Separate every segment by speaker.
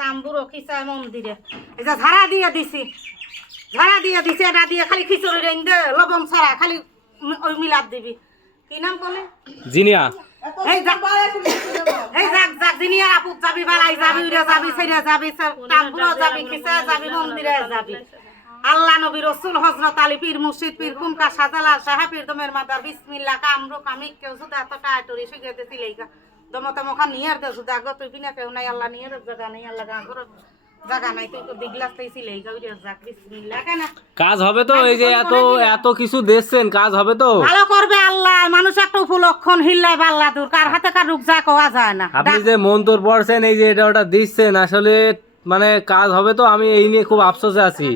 Speaker 1: দাম্বুরো খিচায় মন্দিরে যে ঝাড়া দিয়ে দিছি। ঝাড়া দিয়ে দিছি এটা দিয়ে খালি খিচুড়ি রেন দে লবণ ছাড়া খালি ওই মিলাদ দিবি। কি নাম বলে
Speaker 2: জিনিয়া।
Speaker 1: এই যাক যাক যাক আপুত যাবি বালাই যাবি উড়ে যাবি ছেড়ে যাবি দাম্বুরো যাবি খিচায় যাবি মন্দিরে যাবি। আল্লাহ নবী রসুল হজরত আলী পীর মুর্শিদ পীর কুমকা সাজালাল সাহা পীর দমের মাদার বিসমিল্লা কামরু কামিক কেউ সুদা তো টাটরি শিখে দিছি লেগা দমতে মখা নিয়ার দে সুদা গো তুই বিনা কেউ নাই আল্লাহ নিয়ার জায়গা নাই আল্লাহ গাঁ ঘর জায়গা নাই তুই তো কেন?
Speaker 2: কাজ হবে তো এই যে এত এত কিছু দেখছেন কাজ হবে তো।
Speaker 1: ভালো করবে আল্লাহ মানুষ একটা উপলক্ষণ হিল্লাই পাল্লা দূর কার হাতে কার রুক যা কোয়া যায় না।
Speaker 2: আপনি যে। মন তোর পড়ছেন এই যে এটা ওটা দিচ্ছেন আসলে মানে কাজ হবে তো আমি এই নিয়ে খুব আফসোসে আছি।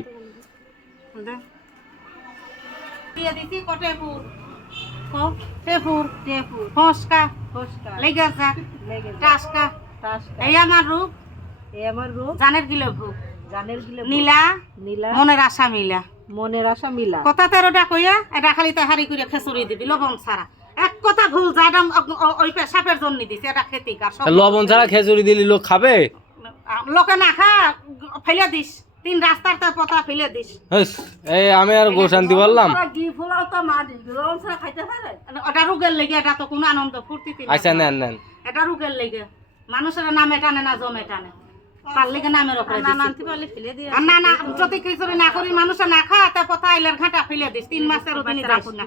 Speaker 1: দিয়ে দিছি কটেপুর। টেপুর টেপুর ফসকা। লেগে যাক টাসকা। এই আমার রূপ।
Speaker 3: এই আমার রূপ।
Speaker 1: জানের গিলে ভূপ।
Speaker 3: জানের গিলে
Speaker 1: নীলা।
Speaker 3: নীলা।
Speaker 1: মনের আশা মিলা।
Speaker 3: মনের আশা মিলা।
Speaker 1: কথা তেরোটা কইয়া এটা খালি তাহারি করে খেসুরি দিবি লবণ ছাড়া। এক কথা ভুল যা এটা ও- ওই পেশাপের জন্য দিছে এটা খেতে কার
Speaker 2: লবণ ছাড়া খেচুড়ি দিলি লোক খাবে?
Speaker 1: লোকে না খা ফেলে দিস। তিন রাস্তার তো পথা ফেলে দিস।
Speaker 2: এই আমি আর গোশান্তি বললাম
Speaker 3: তো মারি লবণ ছাড়া খাইতে পারে
Speaker 1: ওটা রোগের লেগে এটা তো কোনো আনন্দ ফুর্তি
Speaker 2: আচ্ছা নেন নেন।
Speaker 1: এটা রোগের লেগে। মানুষের নামে টানে না জমে টানে তার লেগে নামের ওপরে দিছি।
Speaker 3: পারলে ফেলে দিয়ে
Speaker 1: না না যদি কিছু না করি মানুষে না খা তা পথা আইলের ঘাটা ফেলে দিস তিন মাসের দিনই যাস না।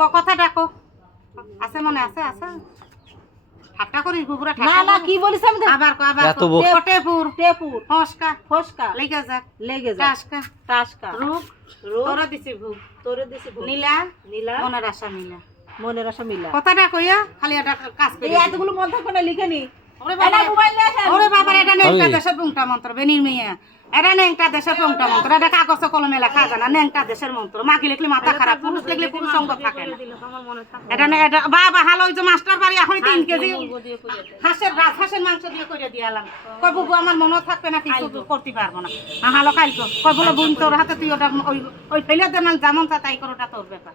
Speaker 1: ক- কথা ডাকো আছে মনে আছে আছে। ঠাট্টা করিস গুবরা
Speaker 3: না না। কি বলিস আমি
Speaker 1: আবার কো আবার
Speaker 2: এত
Speaker 1: কো।
Speaker 2: বক-
Speaker 3: টেপুর
Speaker 1: ফসকা
Speaker 3: ফসকা।
Speaker 1: লেগে যাক।
Speaker 3: লেগে যা
Speaker 1: টাসকা।
Speaker 3: টাসকা।
Speaker 1: রূপ। তোরা দিছি ভূপ
Speaker 3: তোরে দিছে ভূত।
Speaker 1: নীলা।
Speaker 3: নীলা।
Speaker 1: মনের আশা নীলা।
Speaker 3: মনের আশা মিলা
Speaker 1: কথাটা কইয়া খালি এটা কাজ করে
Speaker 3: এই এতগুলো মধ্যে করে লিখে নি?
Speaker 1: ওরে বাবা ওরে বাবা এটা
Speaker 2: আমি-
Speaker 1: দেশের পুংটা মন্ত্র বেনির মেয়ে। এটা নেংটা দেশের পুংটা মন্ত্র। এটা কাগজ কলমে লেখা জানা নেংটা দেশের মন্ত্র। মাগি লিখলে মাথা খারাপ পুরুষ লিখলে সঙ্গ থাকে না। এটা না। এটা বাবা ভালো ওই যে মাস্টার বাড়ি এখন তিন কেজি। হাঁসের রাত হাঁসের মাংস দিয়ে করে দিয়ালাম কয় বুবু আমার মনে থাকবে না কিছু করতে পারব না। হালো কালকে কয় বলে বোন তোর হাতে তুই ওটা ওই ওই ফেলে দে মানে যেমন তা তাই করে ওটা তোর ব্যাপার।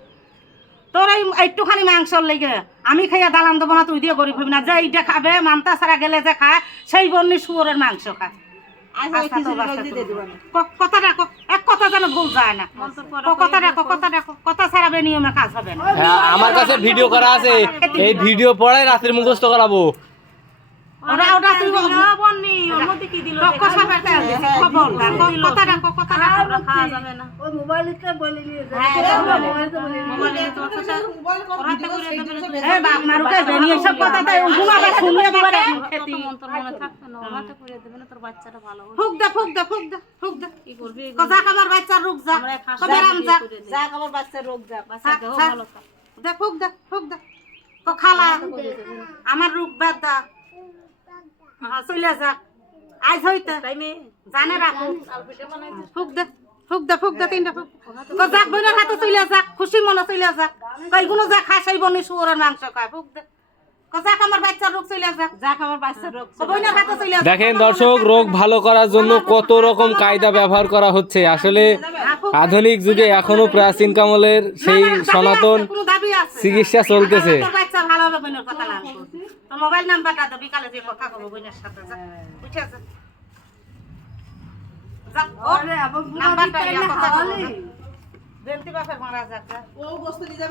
Speaker 1: তোর এই একটুখানি মাংসর লেগে আমি খাইয়া দালান দেবো না তুই দিয়ে গরিব হবি না। যে এইটা খাবে মানতা ছাড়া গেলে যে খায় সেই বন্যি শুয়োরের মাংস খায়। কথাটা ক- এক কথা যেন ভুল যায় না। কথাটা কথাটা কথা ছাড়া বেনিয়মে কাজ হবে না।
Speaker 2: হ্যাঁ, আমার কাছে ভিডিও করা আছে। এই ভিডিও পরে রাত্রে মুখস্থ করাবো।
Speaker 1: ওটা ওটা তুই রক্ষ সাপের তেল দিছি, খবরদার। ক- কথাটা ক- কথাটা ক-
Speaker 3: ওই মোবাইলতে বলে নিয়ে
Speaker 1: এ বাপ মারুকে বেনি এসব কথা তাই ওগুলো আবার শুনলে বাবা খেতি। ফুক দে ফুক দে ফুক দে ফুক দে। ক যাক আমার বাচ্চার রুক যা। ক বেরাম যা।
Speaker 3: যাক আমার বাচ্চা রোগ যাক
Speaker 1: থাক, থাক। দে ফুক দে ফুক দে। ক খালা আমার রুক বাদ দা। হ্যাঁ, চলে যাক আজ হইতে। জানে রাখো ফুক দে ফুক দে ফুক দে তিনটা ফুক। যাক বইনের হাতে চলে যাক খুশি মনে চলে যাক কইগুলো যা খায় সেই বনি শুয়োরের মাংস খায় ফুক দে। ক যাক আমার বাচ্চার রোগ চলে যাক
Speaker 3: যাক আমার বাচ্চা রোগ
Speaker 1: ক বইনের হাতে চলে যাক
Speaker 2: দেখেন দর্শক রোগ ভালো করার জন্য কত রকম কায়দা ব্যবহার করা হচ্ছে। আসলে আধুনিক যুগে এখনও প্রাচীন কামলের সেই সনাতন
Speaker 1: কোনো দাবি আছে।
Speaker 2: চিকিৎসা চলতেছে।
Speaker 1: তোর মোবাইল নাম্বারটা দে বিকালে দিয়ে কথা কব বোনের সাথে যা। বুঝে যা যা ওর নাম্বারটা কথা কব বেলতি বাপের মারা যাক যা।